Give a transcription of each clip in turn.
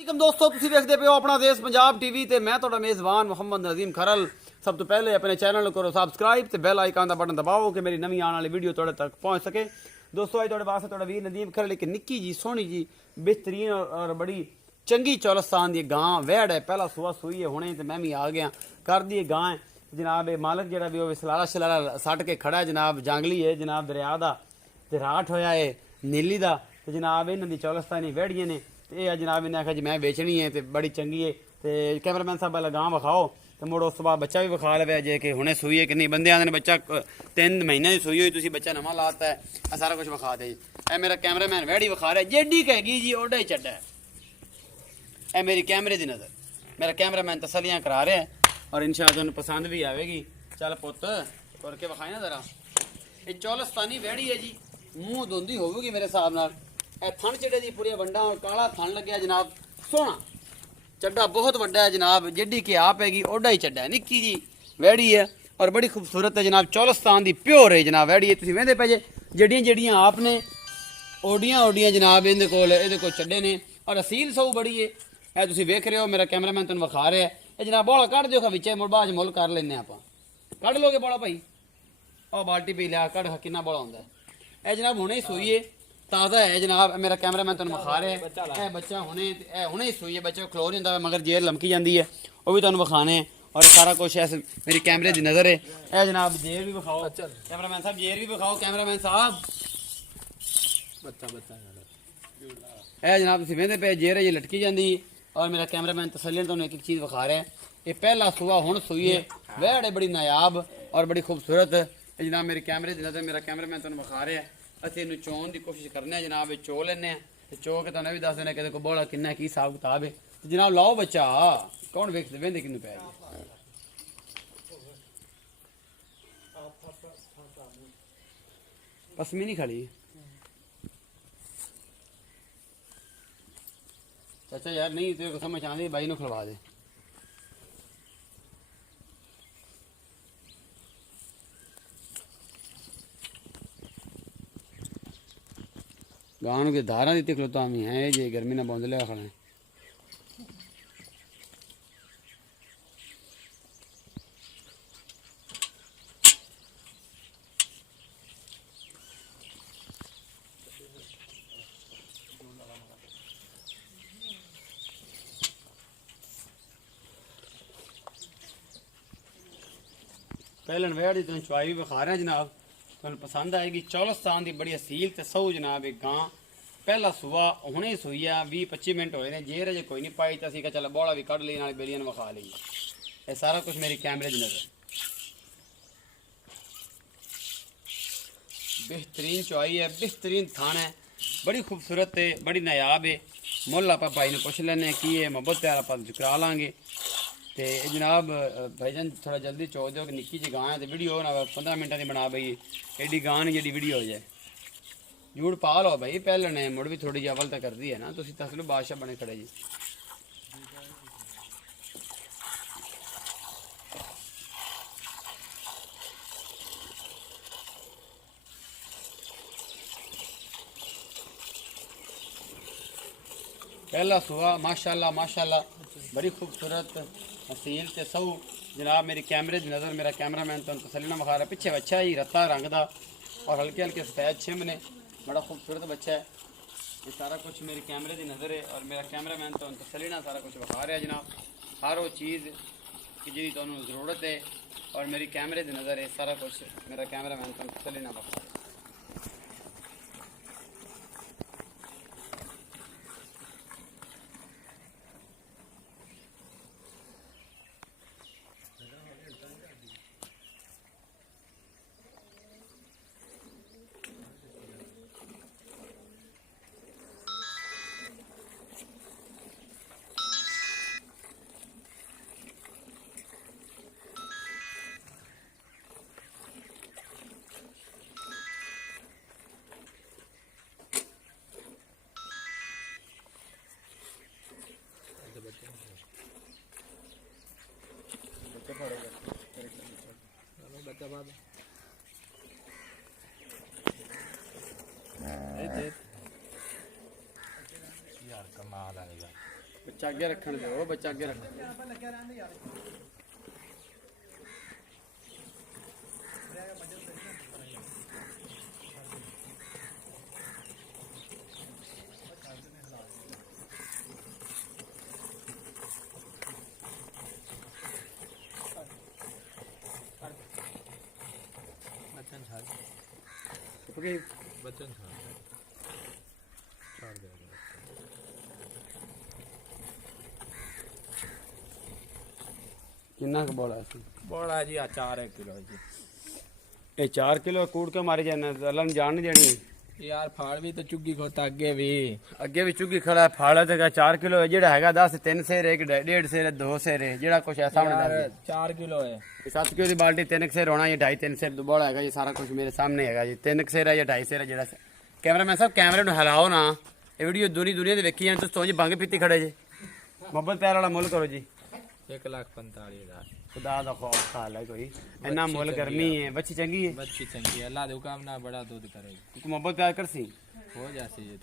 दोस्तों तुसीं देखदे पे हो अपना देश पंजाब टीवी ते मैं तुहाडा मेज़बान मुहम्मद नज़ीम खरल। सब तो पहले अपने चैनल करो सब्सक्राइब ते बेल आइकन का बटन दबाओ कि मेरी नवी आने वाली वीडियो तुहाडे तक पहुँच सके। दोस्तों अज तुहाडे वास्ते तुहाडा वीर नदीम खरल एक निक्की जी सोहनी जी बेहतरीन और बड़ी चंगी चौलस्तान दी गां वैड़ है। पहला सुआ सूई है हुणे ते मैं भी आ गया कर दी गां है जनाब। ये मालक जरा भी हो सलारा शलारा सट के खड़ा है जनाब। जांगली है जनाब दरिया का ते राठ होया है नीली का ते जनाब इन्हां दी चौलस्तानी वैड़ियां ने ते ये जनाब इन्हें आखिया जी मैं बेचनी है तो बड़ी चंगी है। तो कैमरामैन साहब पहले गां विखाओ तो मुड़ उस बाद बच्चा भी विखा लवे जे कि हुणे सूई है कि नहीं। बंदे आंदे ने बच्चा 3 महीने की सूई हुई तुसीं बच्चा नवा लाता है आ सारा कुछ विखा दे जी। ए मेरा कैमरामैन वैड़ी विखा रहा है जेडी कहेगी जी ओडा ही चड्डा है। ए मेरी कैमरे की नज़र मेरा कैमरामैन तसलियाँ करा रहा है और इंशाअल्लाह तुहानूं पसंद भी आएगी। चल पुत तुर के विखाई ना जरा। ये चौलस्तानी वैड़ी है जी मूँह धोंदी होगी मेरे हिसाब नाल। थन चढ़े दी पूरी वंडा और काला थन लग्या जनाब। सोहना चड्डा बहुत वड्डा है जनाब। जेडी के आप हैगी ओडा ही चड्डा है। निक्की जी वैड़ी है और बड़ी खूबसूरत है जनाब। चौलस्तान दी प्योर है जनाब वैड़ी है। तुसीं वेंदे पे जे जड़ियां जड़ियां आपने ओडियां ओडियां जनाब इहदे कोल चड्डे ने और असील सऊ बड़ी है। ए तुसीं वेख रहे हो मेरा कैमरामैन तुहानूं विखा रहा है। ये जनाब बौला कढ़ दिओ विच मुड़ बाद मुल कर लैने आपां। कढ़ लोगे बौला भाई और बाल्टी पी लिया कढ़ किन्ना बौला हुंदा है। ए जनाब हुणे ही सूई है ताज़ा है जनाब। मेरा कैमरामैन तुहानूं विखा रहा है। बच्चा हुणे ही सूई है बच्चा खलो नहीं होंदा मगर जेर लमकी जाती है वह भी तुहानूं विखाने और सारा कुछ ऐसे मेरी कैमरे की नज़र है। ए जनाब जेर भी विखाओ कैमरामैन साहब जेर भी विखाओ कैमरामैन साहब। ए जनाब तुसीं वेंदे पे जेर है ये लटकी जाती है और मेरा कैमरामैन तसल्ली तुहानूं एक चीज़ विखा रहा है। ये पहला सूआ हुण सूई है वैड़ है बड़ी नायाब और बड़ी खूबसूरत जनाब। मेरी कैमरे की नज़र मेरा कैमरामैन तुहानूं विखा रहा है। ਅਸੀਂ ਇਹਨੂੰ ਚੋਣ ਦੀ ਕੋਸ਼ਿਸ਼ ਕਰਨੇ ਆ ਜਨਾਬ। ਇਹ ਚੋ ਲੈਨੇ ਆ ਤੇ ਚੋ ਕੇ ਤੁਹਾਨੂੰ ਵੀ ਦੱਸ ਦੇਣਾ ਕਿਤੇ ਕੋ ਬੋਲਾ ਕਿੰਨਾ ਕੀ ਹਿਸਾਬ ਕਿਤਾਬ ਹੈ ਤੇ ਜਨਾਬ ਲਾਓ ਬੱਚਾ ਕੌਣ ਵੇਖਦੇ ਵੇਂਦੇ ਕਿੰਨੂੰ ਪੈ ਪਸਮੀ ਨਹੀਂ ਖੜੀ ਚਾਚਾ ਯਾਰ ਨਹੀਂ ਤੇ ਸਮਝ ਆਂਦੀ ਬਾਈ ਨੂੰ ਖਲਵਾ ਦੇ। गाँव के धारा दी खलोता हम है जे गर्मी ना बंद ले खड़े पहले वेड़ तुम चवाई भी विखा रहे हैं जनाब। तुम पसंद आएगी चौलस्तान की बड़ी असील तो सऊ जनाब। एक गां पहला सुआ हुणे सूई है 20-25 मिनट होए ने जेर अजे कोई नहीं पाई तो असीं कहा चल बौला भी कढ़ ली नाल बेलियां विखा ली। ये सारा कुछ मेरी कैमरे की नज़र बेहतरीन चौई है बेहतरीन थान है बड़ी खूबसूरत है बड़ी नायाब है। मुल आप भाई ने पुछ लें की है मोहब्बत प्यार आप करा लाँगे तो जनाब। भाईजान थोड़ा जल्दी चो दो कि निक्की जी गां है तो वीडियो ना 15 मिनटा की बना बई एडी गां नहीं जी वीडियो हो जाए। झूठ पा लो भाई पहले ने मुड़ भी थोड़ी जी अवल तो करती है ना। तुम दस लो बादशाह बने खड़े जी। पहला सुहा माशाल्लाह माशाल्लाह बड़ी खूबसूरत असील ते सऊ जनाब। मेरी कैमरे की नज़र मेरा कैमरामैन तो तसल्ली ना विखा रहा। पिछे बच्चा ही रत्ता रंग का और हल्के हल्के सफेद छिम ने बड़ा खूबसूरत बच्चा है। ये सारा कुछ मेरे कैमरे की नज़र है और मेरा कैमरामैन तो तसल्ली ना सारा कुछ विखा रहा है जनाब। हर वो चीज़ की जी तुहानूं ज़रूरत है और मेरी कैमरे की नज़र है सारा कुछ मेरा कैमरामैन तो तसल्ली ना विखा रहा है। यार कमाल है ਬੱਚਾ ਅੱਗੇ ਰੱਖਣ ਦਿਓ, ਬੱਚਾ ਅੱਗੇ ਰੱਖ। बच्चन किन्ना बोला बड़ा जी 4 किलो जी। ये 4 किलो कूड़ के मारे जाना, अल्लाह ने जान नहीं देनी यार फाड़ भी तो चुगी खोता अगे भी चुगी खड़ा है। फाड़ा तो 4 किलो है, जेड़ा हैगा 10 3 सेर, 1.5 सेर, 2 सेर है, जेड़ा कुछ ऐसा होना 4 किलो है। 7 किलो की बाल्टी 3 सेर होना, ये 2.5 3 सेर बोला है। ये सारा कुछ मेरे सामने है जी। 3 सेर है या 2.5 सेर है। जेड़ा कैमरा मैन साहब कैमरे नु हिलाओ ना, ये वीडियो दुनिया देखी है। तुम जी भंग पीती खड़े जी। मोहब्बत प्यार वाला मुल करो जी। 1,45,000 खुदा दा खौफ खाल है कोई, इन्ना मुल गर्मी है। बच्ची चंगी है, बच्ची चंगी है, अल्लाह दे हुक्म ना बड़ा दूध करेगी। मोहब्बत प्यार करसी हो जासी जी,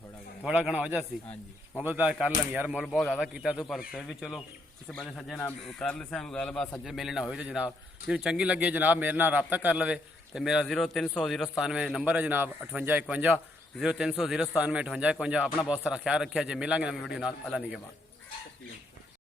थोड़ा घना हो जासी। हां जी मोहब्बत प्यार कर लम यार, मुल बहुत ज्यादा कीता तू, पर फिर भी चलो किसी बंदे सज्जे ना कर ले सन गलबात, सज्जे मेले ना होई तो जनाब जो चंगी लगे जनाब मेरे नाल राब्ता कर लवे। ते मेरा 0300 097 नंबर है जनाब, 5851 0300 097 5851। अपना बहुत सारा ख्याल रखिया जी। मिलांगे नवी वीडियो नाल, अल्लाह निगहबान।